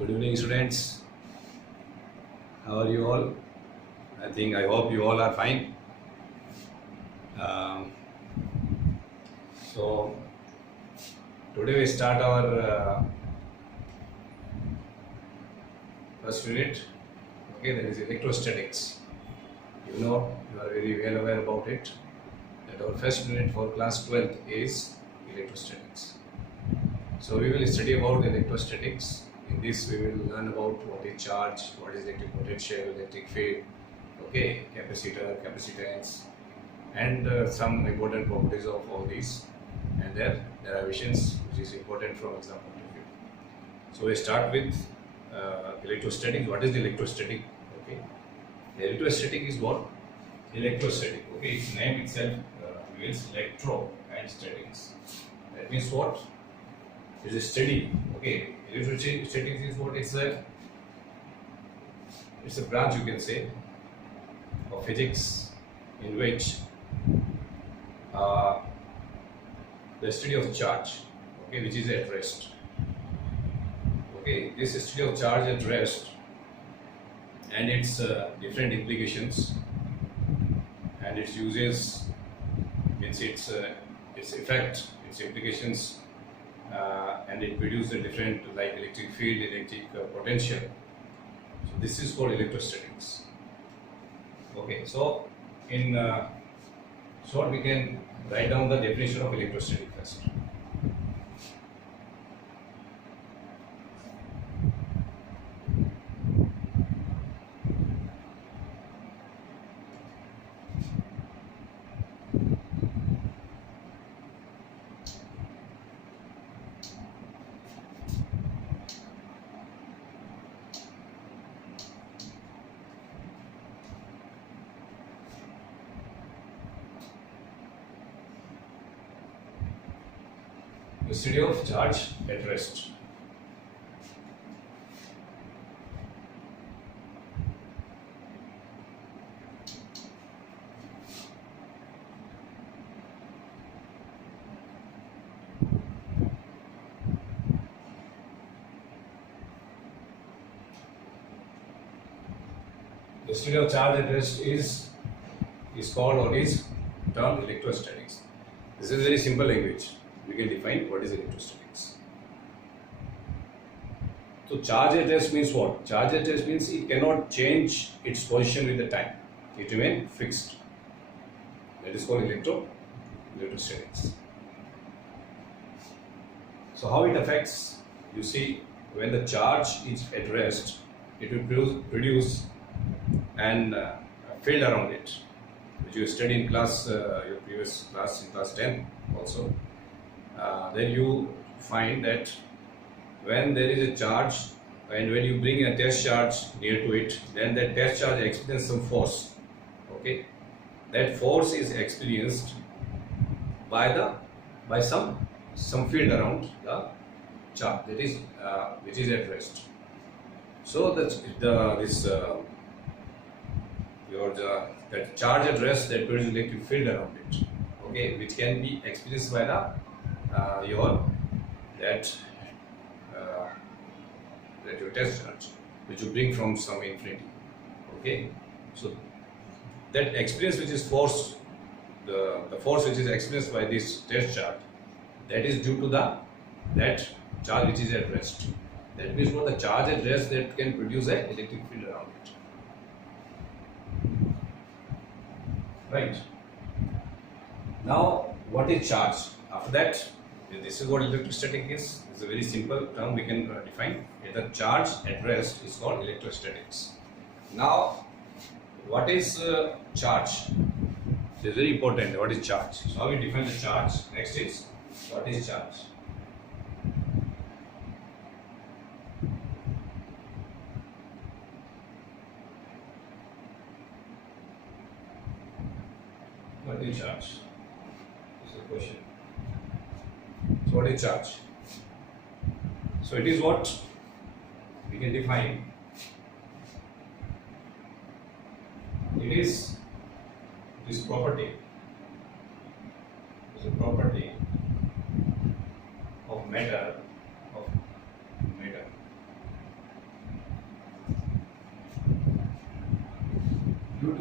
Good evening, students. How are you all? I hope you all are fine. Um, so, today we start our first unit. Okay, that is electrostatics. You know, you are very well aware about it. That our first unit for class 12th is electrostatics. So, we will study about electrostatics. In this, we will learn about what is charge, what is electric potential, electric field, okay, capacitor, capacitance, and some important properties of all these and their derivations, which is important from exam point of view. So we start with electrostatic. What is the electrostatic? Okay, the electrostatic is what? Electrostatic. Okay, its name itself means electro and statics. That means what? It is steady. Okay, electrostatic is what? It's a branch, you can say, of physics in which the study of charge, okay, which is at rest. Okay, this study of charge at rest and its different implications and its uses, its effect, its implications, and it produces a different like electric field, electric potential. So this is called electrostatics. Okay, so in short, we can write down the definition of electrostatic first. The study of charge at rest. The study of charge at rest is called or is termed electrostatics. This is very simple language. We can define what is electrostatics. So charge at rest means what? Charge at rest means it cannot change its position with the time. It remains fixed. That is called electrostatics. So how it affects? You see, when the charge is at rest, it will produce an field around it, which you studied in class, your previous class, in class 10 also. Then you find that when there is a charge and when you bring a test charge near to it, then that test charge experiences some force. Okay, that force is experienced by some field around the charge, that is which is at rest. So that charge at rest that produces electric field around it, okay, which can be experienced by the your test charge, which you bring from some infinity. Okay, so that experience which is force, the force which is experienced by this test charge, that is due to that charge which is at rest. That means what? The charge at rest that can produce an electric field around it. Right. Now, what is charge? After that, this is what electrostatic is. It's a very simple term we can define. The charge at rest is called electrostatics. Now, what is charge? It is very important. What is charge? So, how we define the charge? Next is, what is charge? What is charge? This is the question. So what is charge? So it is what we can define. It is this property. It's a property of matter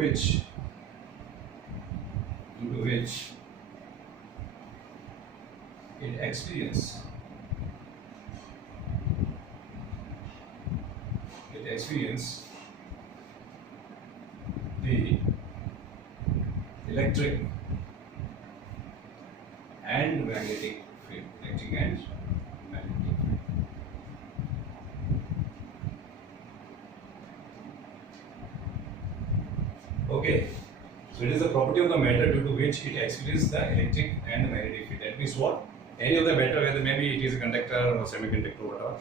which it experience the electric and magnetic field. Okay, so it is the property of the matter due to which it experiences the electric and magnetic field. That means what? Any of the matter, whether maybe it is a conductor or semiconductor or whatever.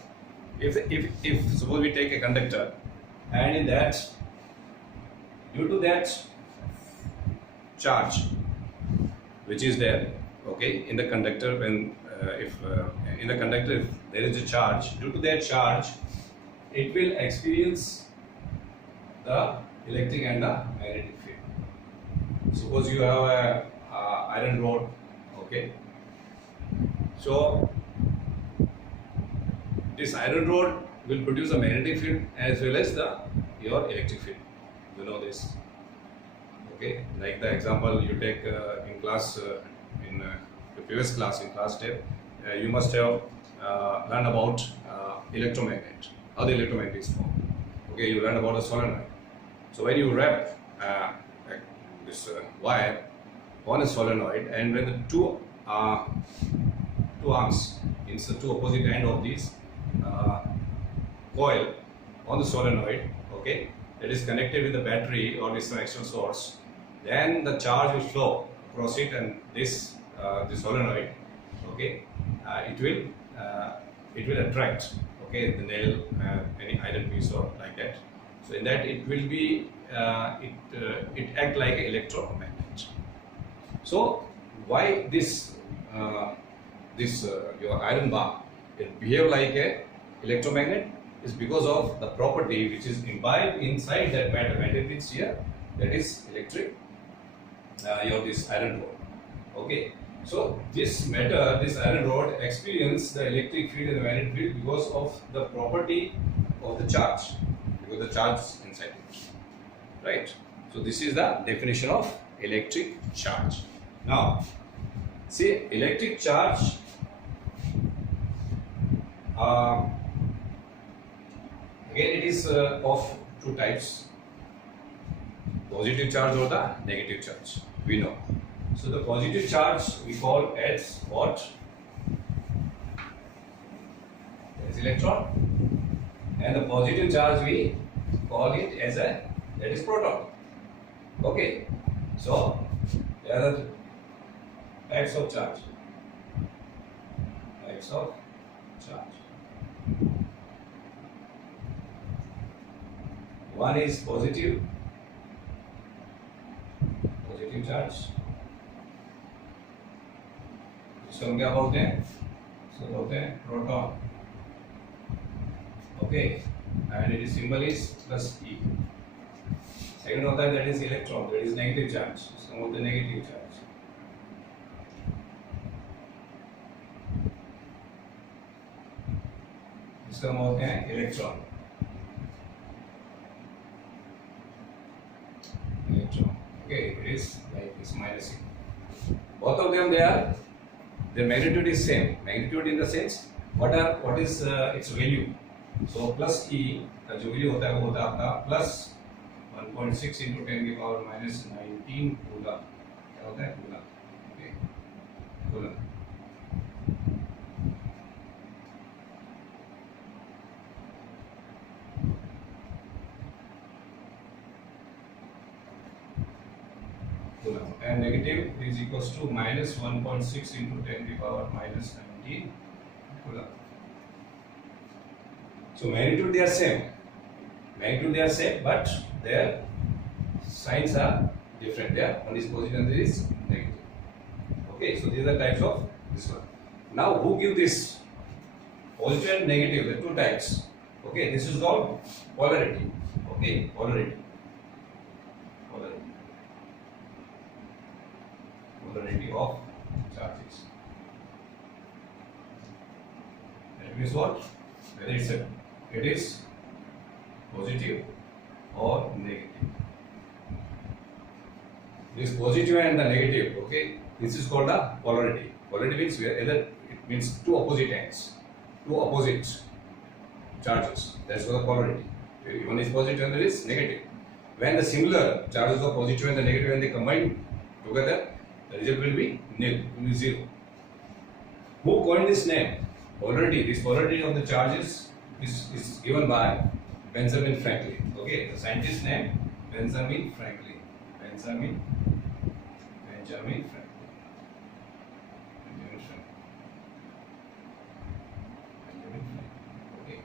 If suppose we take a conductor, and in that, due to that charge which is there, okay, in the conductor, when if in the conductor if there is a charge, due to that charge, it will experience the electric and the magnetic field. Suppose you have a iron rod, okay. So this iron rod will produce a magnetic field as well as your electric field. You know this, okay? Like the example you take in class, in the previous class, in class 10, you must have learned about electromagnet, how the electromagnet is formed. Okay, you learn about a solenoid. So when you wrap this wire on a solenoid, and when the two arms, means the two opposite end of this coil on the solenoid, okay, that is connected with the battery or with some external source, then the charge will flow across it, and this solenoid, okay, it will attract, okay, the nail, any iron piece or like that. So in that it will be it act like an electromagnet. So why this your iron bar, it behave like a electromagnet, is because of the property which is imbibed inside that matter which here, that is electric, this iron rod. Okay, so this matter, this iron rod, experience the electric field and the magnetic field because of the property of the charge, because the charge is inside it, right? So this is the definition of electric charge. Now see, electric charge again it is of two types, positive charge or the negative charge, we know. So the positive charge we call as what? As electron, and the positive charge we call it as that is proton. Okay, so there are types of charge. One is positive charge. इसको हम क्या बोलते हैं? इसको बोलते हैं proton. Okay, and its symbol is plus E. Second होता है that is electron, that is negative charge. इसको बोलते हैं negative charge. इसको हम बोलते हैं electron. Okay, it is like this minus E. Both of them, their magnitude is same. Magnitude in the sense what is its value. So plus E का जो value होता है वो होता है आपका plus 1.6 into 10 की power minus 19 कूलम. क्या होता है coulomb? Okay, coulomb. And negative is equals to minus 1.6 into 10 to the power minus 19 coulomb. So magnitude they are same, but their signs are different. There, one is positive and there is negative. Okay, so these are types of this one. Now who give this positive and negative, the two types? Okay, this is called polarity. Okay, polarity of charges. That means what? Whether it is positive or negative. this positive and the negative, okay, this is called the polarity. Polarity means either it means two opposite ends, two opposite charges. That's what the polarity. One is positive and the other is negative. When the similar charges of positive and the negative, when they combine together, the result will be nil, will be zero. Who coined this name? Polarity. This polarity of the charges is given by Benjamin Franklin. Okay, the scientist name Benjamin Franklin. Benjamin Franklin. Okay.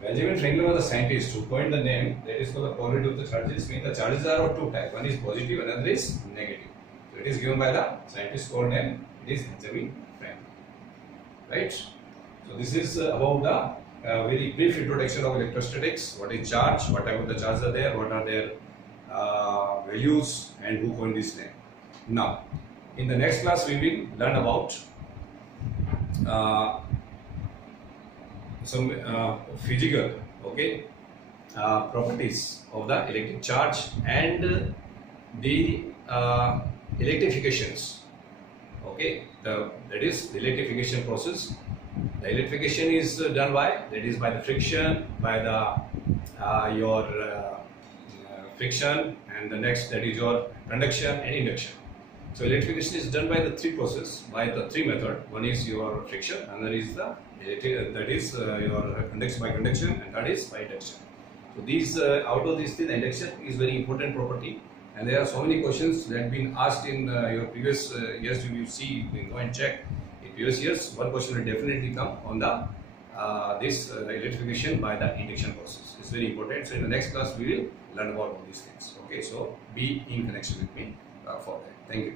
Benjamin Franklin was the scientist who coined the name that is called the polarity of the charges. Means the charges are of two types. One is positive, another is negative. So it is given by the scientist called name. It is Benjamin Franklin. Right. So this is about the very brief introduction of electrostatics. What is charge? What type of the charges are there? What are their values? And who coined this name? Now, in the next class, we will learn about some physical, okay, properties of the electric charge and the electrifications. Okay, that is the electrification process. The electrification is done by, that is by the friction, by the your friction, and the next, that is your conduction and induction. So electrification is done by the three process, by the three method. One is your friction, another is the that is your conduction by conduction, and that is by induction. So these out of these three, the induction is very important property, and there are so many questions that have been asked in your previous years. You will see, you can go and check in previous years. One question will definitely come on the this electrification by the induction process. It's very important. So in the next class we will learn about all these things. Okay, so be in connection with me for that. Thank you.